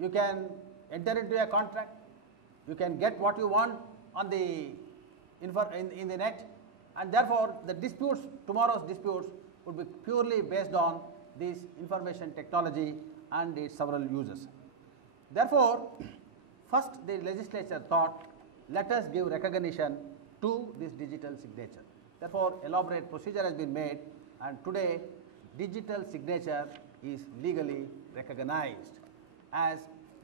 you can enter into a contract, you can get what you want on the in the net, and therefore the disputes, tomorrow's disputes would be purely based on this information technology and its several uses. Therefore, first the legislature thought, let us give recognition to this digital signature. Therefore, elaborate procedure has been made, and today digital signature is legally recognized as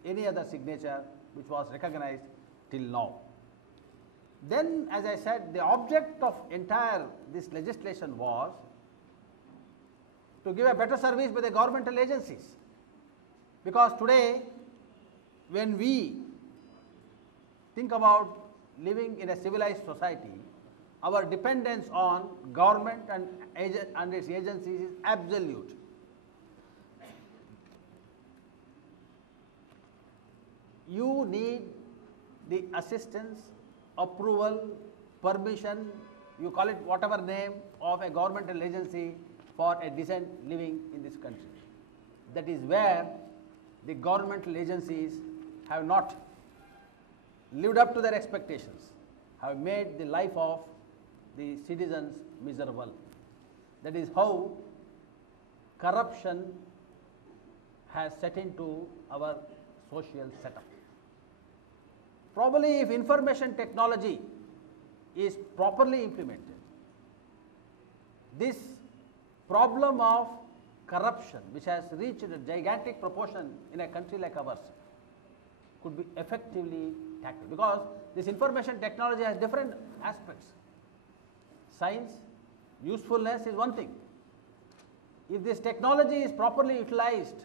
any other signature which was recognized till now. Then, as I said, the object of entire this legislation was to give a better service by the governmental agencies, because today when we think about living in a civilized society, our dependence on government and its agencies is absolute. You need the assistance, approval, permission, you call it whatever name, of a governmental agency for a decent living in this country. That is where the governmental agencies have not lived up to their expectations, have made the life of the citizens miserable. That is how corruption has set into our social setup. Probably if information technology is properly implemented, this problem of corruption, which has reached a gigantic proportion in a country like ours, could be effectively tackled, because this information technology has different aspects. Science, usefulness is one thing. If this technology is properly utilized,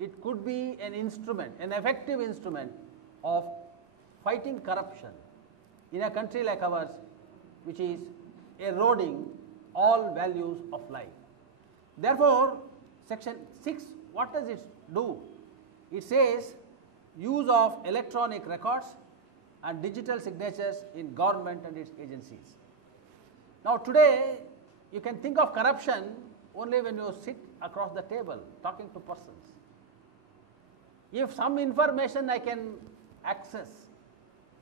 it could be an instrument, an effective instrument of fighting corruption in a country like ours, which is eroding all values of life. Therefore, section 6, what does it do? It says use of electronic records and digital signatures in government and its agencies. Now today, you can think of corruption only when you sit across the table talking to persons. If some information I can access,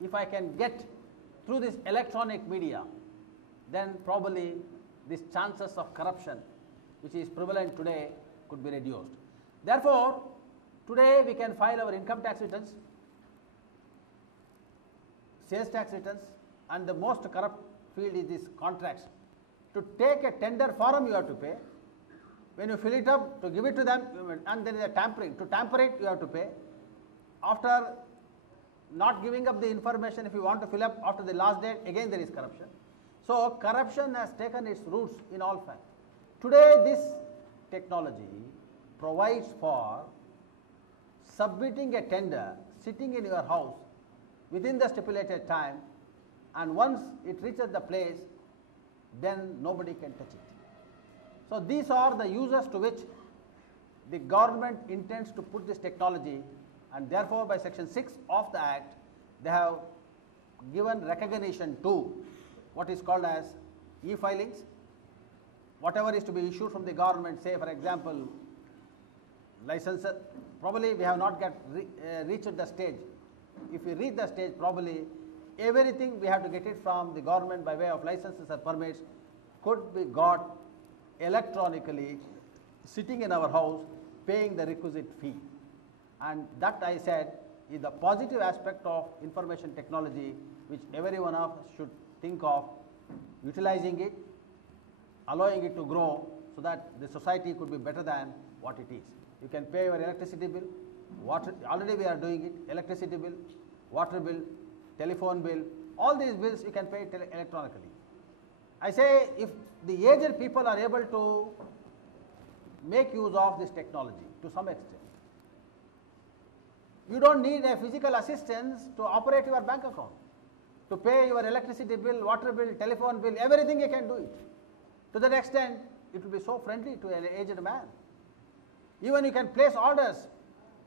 if I can get through this electronic media, then probably these chances of corruption which is prevalent today could be reduced. Therefore, today we can file our income tax returns, sales tax returns, and the most corrupt field is this contracts. To take a tender form you have to pay. When you fill it up, to give it to them, and there is a tampering. To tamper it, you have to pay. After not giving up the information, if you want to fill up after the last date, again there is corruption. So corruption has taken its roots in all facts. Today this technology provides for submitting a tender, sitting in your house within the stipulated time, and once it reaches the place, then nobody can touch it. So these are the uses to which the government intends to put this technology, and therefore by section 6 of the Act, they have given recognition to what is called as e-filings. Whatever is to be issued from the government, say for example, licenses, probably we have not reached the stage. If we reach the stage, probably everything we have to get it from the government by way of licenses or permits could be got electronically, sitting in our house, paying the requisite fee. And that, I said, is the positive aspect of information technology, which every one of us should think of utilizing it, allowing it to grow, so that the society could be better than what it is. You can pay your electricity bill, water, already we are doing it, electricity bill, water bill, telephone bill, all these bills you can pay electronically. I say, if the aged people are able to make use of this technology to some extent, you don't need a physical assistance to operate your bank account, to pay your electricity bill, water bill, telephone bill, everything you can do it. To that extent, it will be so friendly to an aged man. Even you can place orders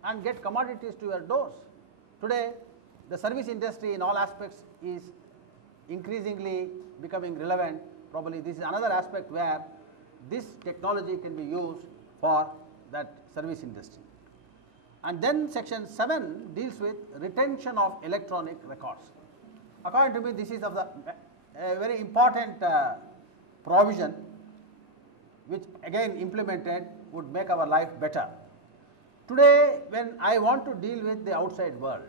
and get commodities to your doors. Today, the service industry in all aspects is increasingly becoming relevant. Probably this is another aspect where this technology can be used for that service industry. And then section 7 deals with retention of electronic records. According to me, this is a very important provision which again implemented would make our life better. Today, when I want to deal with the outside world,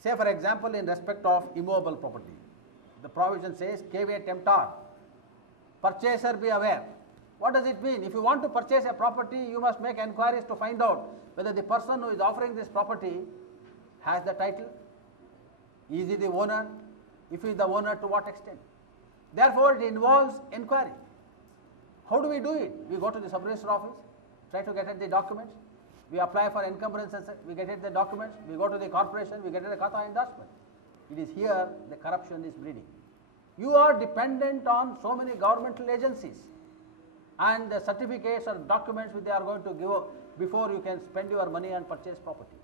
say for example in respect of immovable property, the provision says caveat emptor, purchaser be aware. What does it mean? If you want to purchase a property, you must make enquiries to find out whether the person who is offering this property has the title, is he the owner, if he is the owner, to what extent. Therefore, it involves inquiry. How do we do it? We go to the sub-register office, try to get at the documents, we apply for encumbrances, we get at the documents, we go to the corporation, we get at a Khatha endorsement. It is here the corruption is breeding. You are dependent on so many governmental agencies and the certificates or documents which they are going to give before you can spend your money and purchase property.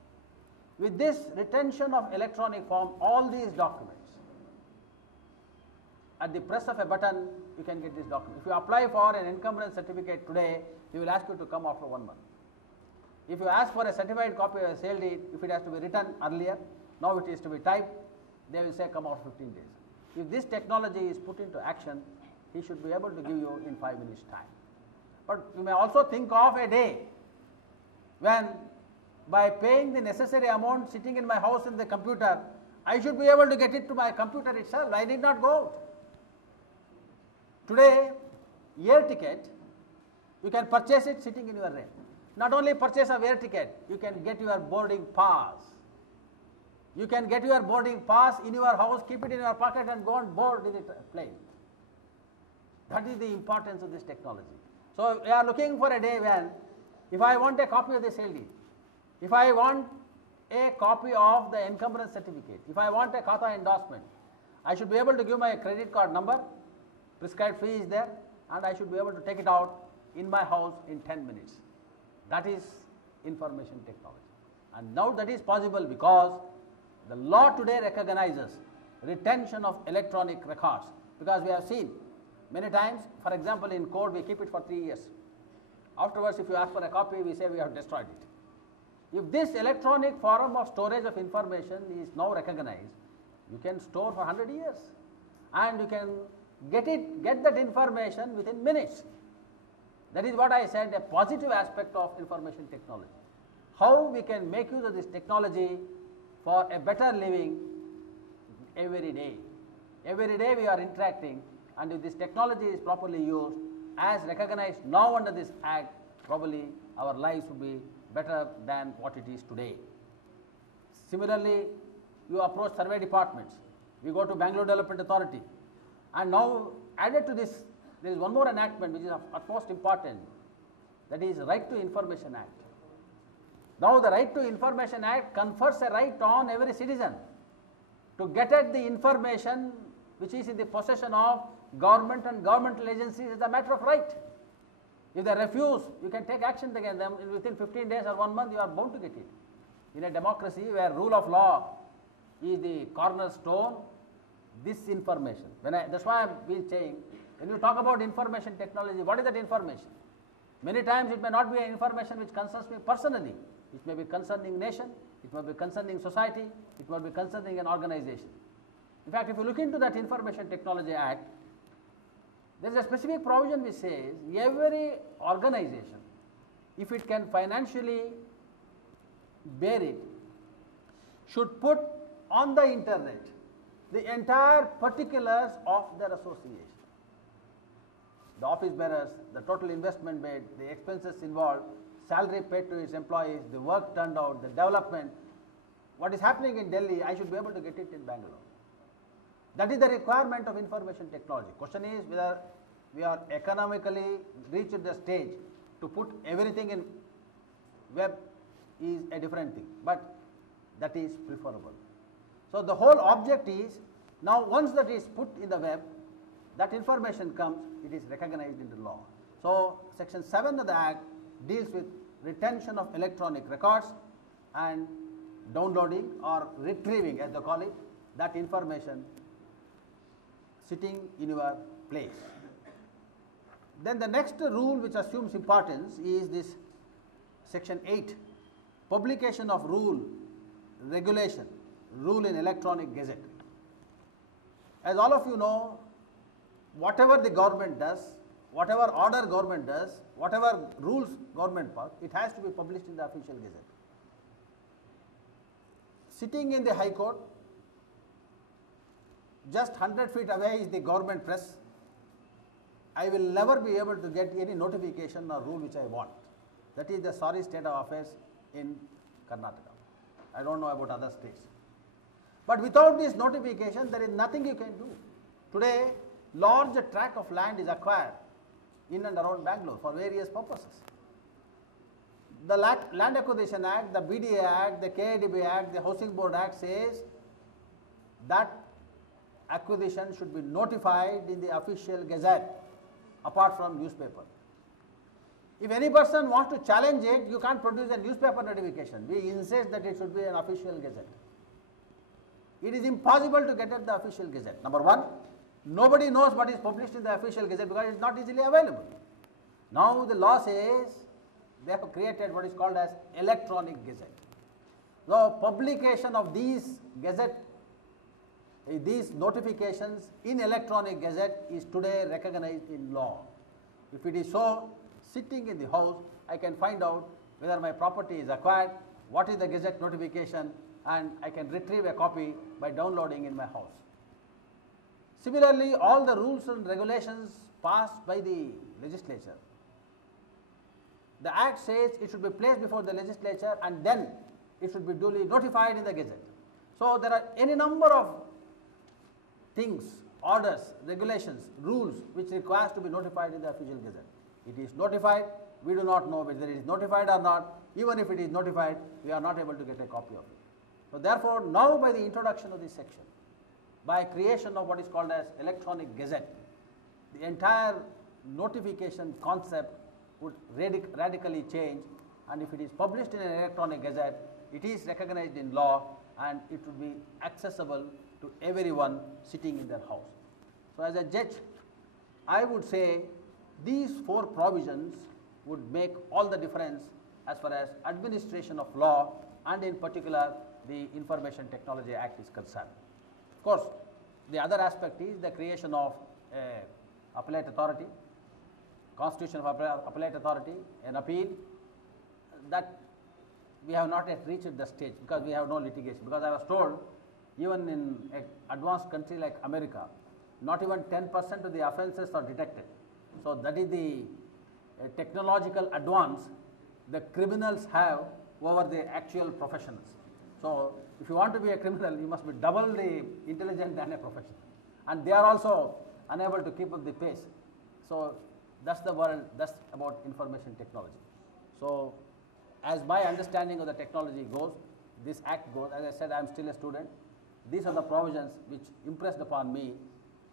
With this retention of electronic form, all these documents, at the press of a button, you can get this document. If you apply for an encumbrance certificate today, he will ask you to come after 1 month. If you ask for a certified copy of a sale deed, if it has to be written earlier, now it is to be typed, they will say come after 15 days. If this technology is put into action, he should be able to give you in 5 minutes time. But you may also think of a day when by paying the necessary amount sitting in my house in the computer, I should be able to get it to my computer itself. I need not go out. Today, air ticket, you can purchase it sitting in your room. Not only purchase of air ticket, you can get your boarding pass. You can get your boarding pass in your house, keep it in your pocket and go and board in the plane. That is the importance of this technology. So, we are looking for a day when, if I want a copy of the sale deed, if I want a copy of the encumbrance certificate, if I want a Khatha endorsement, I should be able to give my credit card number, prescribed fee is there, and I should be able to take it out in my house in 10 minutes. That is information technology. And now that is possible because the law today recognizes retention of electronic records, because we have seen many times, for example, in code we keep it for 3 years. Afterwards, if you ask for a copy, we say we have destroyed it. If this electronic form of storage of information is now recognized, you can store for 100 years and you can get that information within minutes. That is what I said, a positive aspect of information technology. How we can make use of this technology for a better living every day. Every day we are interacting, and if this technology is properly used as recognized now under this act, probably our lives will be better than what it is today. Similarly, you approach survey departments, we go to Bangalore Development Authority, and now added to this, there is one more enactment which is of utmost importance, that is Right to Information Act. Now the Right to Information Act confers a right on every citizen to get at the information which is in the possession of government and governmental agencies as a matter of right. If they refuse, you can take action against them. Within 15 days or 1 month, you are bound to get it. In a democracy where rule of law is the cornerstone, this information, that's why I have been saying, when you talk about information technology, what is that information? Many times it may not be an information which concerns me personally. It may be concerning nation, it may be concerning society, it may be concerning an organization. In fact, if you look into that Information Technology Act, there is a specific provision which says every organization, if it can financially bear it, should put on the internet the entire particulars of their association. The office bearers, the total investment made, the expenses involved, salary paid to its employees, the work turned out, the development. What is happening in Delhi, I should be able to get it in Bangalore. That is the requirement of information technology. Question is whether we are economically reached the stage to put everything in web is a different thing, but that is preferable. So the whole object is, now once that is put in the web, that information comes, it is recognized in the law. So section 7 of the Act deals with retention of electronic records and downloading or retrieving, as they call it, that information sitting in your place. Then the next rule which assumes importance is this section 8, publication of rule, regulation, rule in electronic gazette. As all of you know, whatever the government does, whatever order government does, whatever rules government passes, it has to be published in the official gazette. Sitting in the High Court, just 100 feet away is the government press. I will never be able to get any notification or rule which I want. That is the sorry state of affairs in Karnataka. I don't know about other states. But without this notification, there is nothing you can do. Today, large tract of land is acquired in and around Bangalore for various purposes. The Land Acquisition Act, the BDA Act, the KIDB Act, the Housing Board Act says that acquisition should be notified in the official gazette apart from newspaper. If any person wants to challenge it, you can't produce a newspaper notification. We insist that it should be an official gazette. It is impossible to get at the official gazette. Number one, nobody knows what is published in the official gazette because it is not easily available. Now the law says they have created what is called as electronic gazette. The publication of these gazette, these notifications in electronic gazette is today recognized in law. If it is so, sitting in the house, I can find out whether my property is acquired, what is the gazette notification, and I can retrieve a copy by downloading in my house. Similarly, all the rules and regulations passed by the legislature, the Act says it should be placed before the legislature and then it should be duly notified in the gazette. So there are any number of things, orders, regulations, rules which requires to be notified in the official gazette. It is notified, we do not know whether it is notified or not. Even if it is notified, we are not able to get a copy of it. So therefore, now by the introduction of this section, by creation of what is called as electronic gazette, the entire notification concept would radically change, and if it is published in an electronic gazette, it is recognized in law and it would be accessible to everyone sitting in their house. So as a judge, I would say these four provisions would make all the difference as far as administration of law and in particular the Information Technology Act is concerned. Of course, the other aspect is the creation of appellate authority, constitution of appellate authority, an appeal, that we have not yet reached the stage because we have no litigation. Because I was told even in an advanced country like America, not even 10% of the offences are detected. So that is the technological advance the criminals have over the actual professionals. So if you want to be a criminal, you must be double the intelligent than a professional. And they are also unable to keep up the pace. So that's the world, that's about information technology. So as my understanding of the technology goes, this act goes, as I said, I am still a student. These are the provisions which impressed upon me,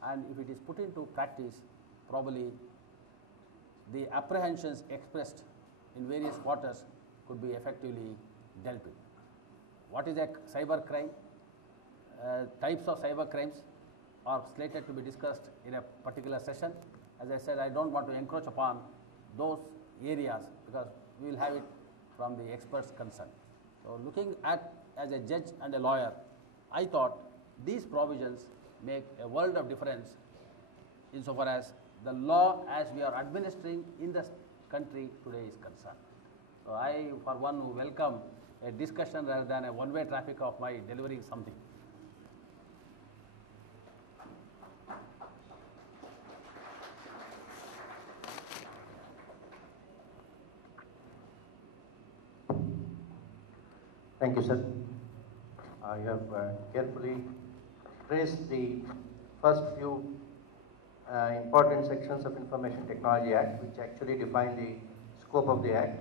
and if it is put into practice, probably the apprehensions expressed in various quarters could be effectively dealt with. What is a cyber crime? Types of cyber crimes are slated to be discussed in a particular session. As I said, I don't want to encroach upon those areas because we will have it from the experts concerned. So looking at as a judge and a lawyer, I thought these provisions make a world of difference insofar as the law as we are administering in the country today is concerned. So I, for one, welcome a discussion rather than a one-way traffic of my delivering something. Thank you, sir. You have carefully traced the first few important sections of Information Technology Act, which actually define the scope of the Act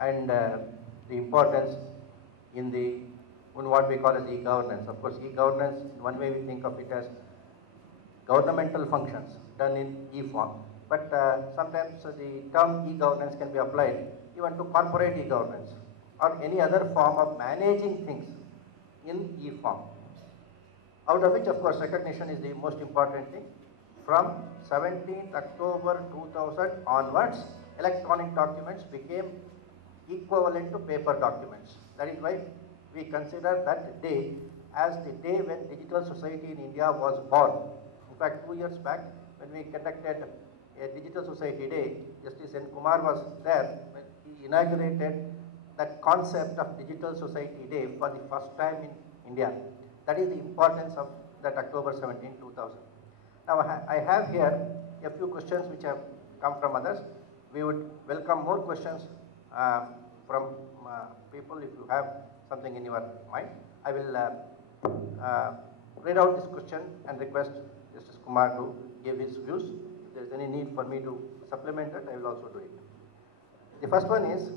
and the importance in what we call as e-governance. Of course, e-governance, in one way we think of it as governmental functions done in e-form, but sometimes the term e-governance can be applied even to corporate e-governance or any other form of managing things in e-form, out of which, of course, recognition is the most important thing. From 17th October 2000 onwards, electronic documents became equivalent to paper documents. That is why we consider that day as the day when digital society in India was born. In fact, 2 years back, when we conducted a digital society day, Justice N. Kumar was there when he inaugurated that concept of digital society day for the first time in India. That is the importance of that October 17, 2000. Now I have here a few questions which have come from others. We would welcome more questions from people if you have something in your mind. I will read out this question and request Justice Kumar to give his views. If there is any need for me to supplement it, I will also do it. The first one is,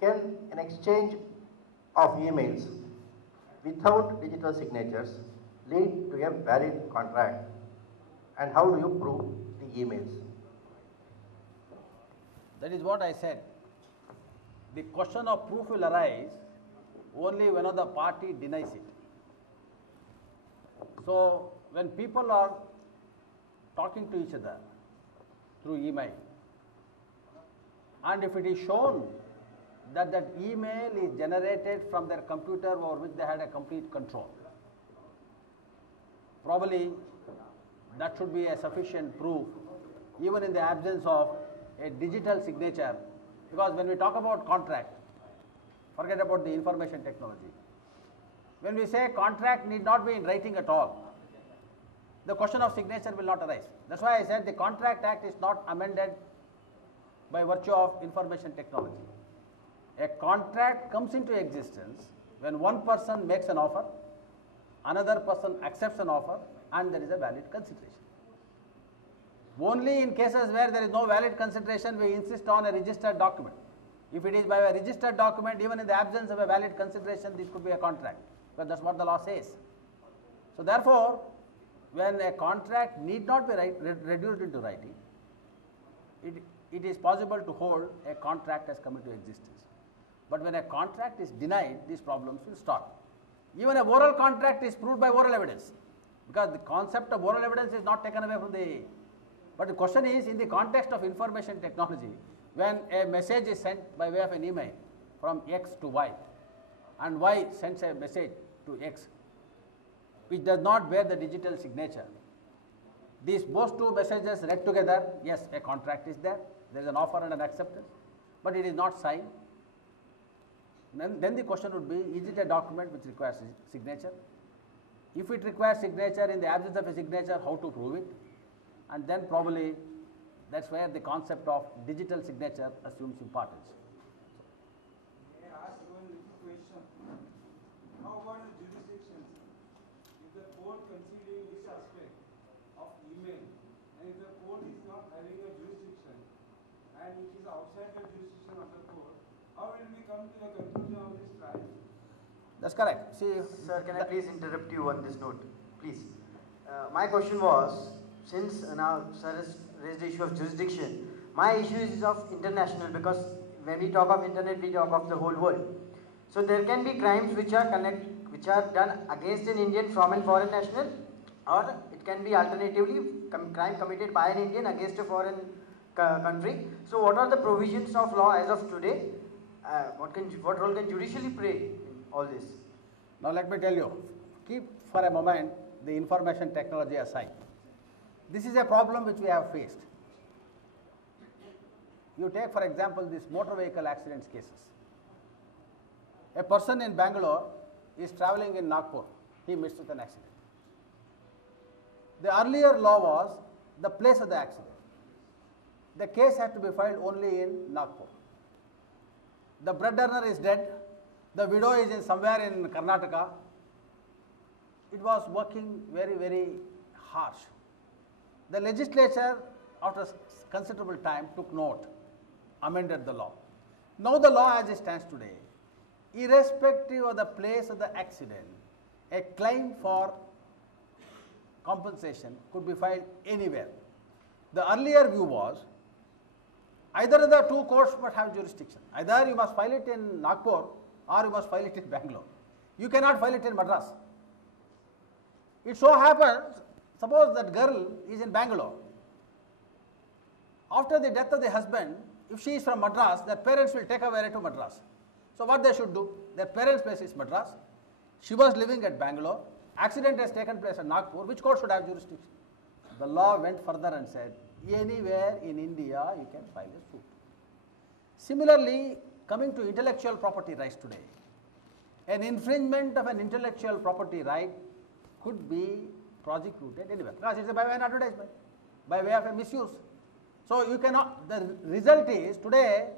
can an exchange of emails without digital signatures lead to a valid contract? And how do you prove the emails? That is what I said. The question of proof will arise only when the party denies it. So, when people are talking to each other through email, and if it is shown that that email is generated from their computer over which they had a complete control, probably that should be a sufficient proof even in the absence of a digital signature, because when we talk about contract, forget about the information technology. When we say contract need not be in writing at all, the question of signature will not arise. That's why I said the Contract Act is not amended by virtue of information technology. A contract comes into existence when one person makes an offer, another person accepts an offer, and there is a valid consideration. Only in cases where there is no valid consideration, we insist on a registered document. If it is by a registered document, even in the absence of a valid consideration, this could be a contract, but that's what the law says. So therefore, when a contract need not be reduced into writing, it is possible to hold a contract has come into existence. But when a contract is denied, these problems will start. Even a oral contract is proved by oral evidence, because the concept of oral evidence is not taken away from the. But the question is, in the context of information technology, when a message is sent by way of an email from X to Y, and Y sends a message to X, which does not bear the digital signature, these both two messages read together, yes, a contract is there, there is an offer and an acceptance, but it is not signed. Then the question would be, is it a document which requires signature? If it requires signature, in the absence of a signature, how to prove it? And then probably that's where the concept of digital signature assumes importance. May I ask one little question? How about the jurisdictions? If the court considering this aspect of email, and if the court is not having a jurisdiction, and it is outside the jurisdiction of the court, how will we come to the conclusion of this trial? That's correct. See, sir, can I please interrupt you on this note, please? My question was, since now sir has raised the issue of jurisdiction, my issue is of international, because when we talk of internet, we talk of the whole world. So there can be crimes which are done against an Indian from a foreign national, or it can be alternatively crime committed by an Indian against a foreign country. So what are the provisions of law as of today? What role can judicially play in all this? now let me tell you, keep for a moment the information technology aside. This is a problem which we have faced. You take, for example, these motor vehicle accidents cases. A person in Bangalore is traveling in Nagpur. He meets with an accident. The earlier law was the place of the accident. The case had to be filed only in Nagpur. The bread earner is dead. The widow is in somewhere in Karnataka. It was working very, very harsh. The legislature, after considerable time, took note, amended the law. Now the law as it stands today, irrespective of the place of the accident, a claim for compensation could be filed anywhere. The earlier view was, either of the two courts must have jurisdiction. Either you must file it in Nagpur or you must file it in Bangalore. You cannot file it in Madras. It so happens, suppose that girl is in Bangalore. After the death of the husband, If she is from Madras, their parents will take her to Madras. So what they should do? Their parents' place is Madras. She was living at Bangalore. Accident has taken place at Nagpur. Which court should have jurisdiction? The law went further and said, anywhere in India you can file a suit. Similarly, coming to intellectual property rights today, an infringement of an intellectual property right could be prosecuted anywhere because it's by way of an advertisement, by way of a misuse. So you cannot, the result is today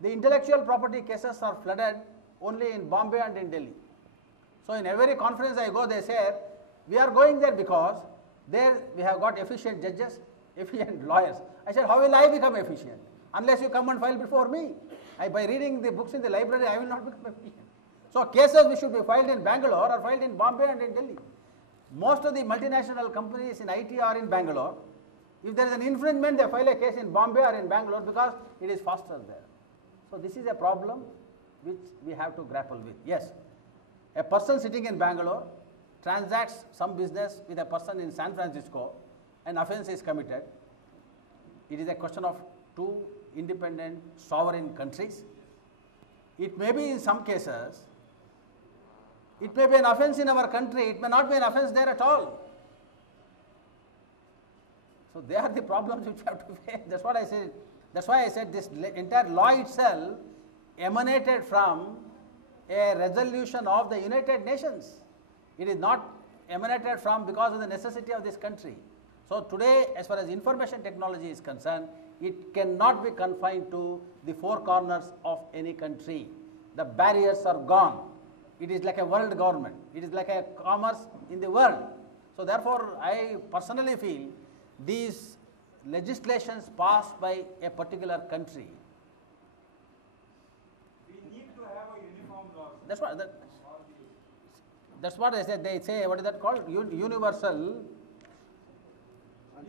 the intellectual property cases are flooded only in Bombay and in Delhi. So in every conference I go, they say, we are going there because there we have got efficient judges, efficient lawyers. I said, how will I become efficient? Unless you come and file before me. By reading the books in the library, I will not become efficient. So cases which should be filed in Bangalore are filed in Bombay and in Delhi. Most of the multinational companies in IT are in Bangalore. If there is an infringement, they file a case in Bombay or in Bangalore because it is faster there. So this is a problem which we have to grapple with. Yes, a person sitting in Bangalore transacts some business with a person in San Francisco, an offense is committed. It is a question of two independent sovereign countries. It may be in some cases, it may be an offense in our country, it may not be an offense there at all. So they are the problems which we have to face. That's what I said. That's why I said this entire law itself emanated from a resolution of the United Nations. It is not emanated from because of the necessity of this country. So today, as far as information technology is concerned, it cannot be confined to the four corners of any country. The barriers are gone. It is like a world government. It is like a commerce in the world. So therefore, I personally feel these legislations passed by a particular country. We need to have a uniform law. That's what I said. They say, what is that called? Universal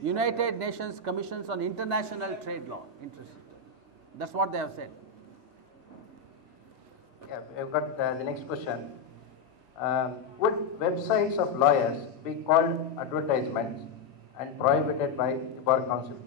United Nations Commissions on International Trade Law. Interesting. That's what they have said. Yeah, we've got the next question. Would websites of lawyers be called advertisements and prohibited by the Bar Council?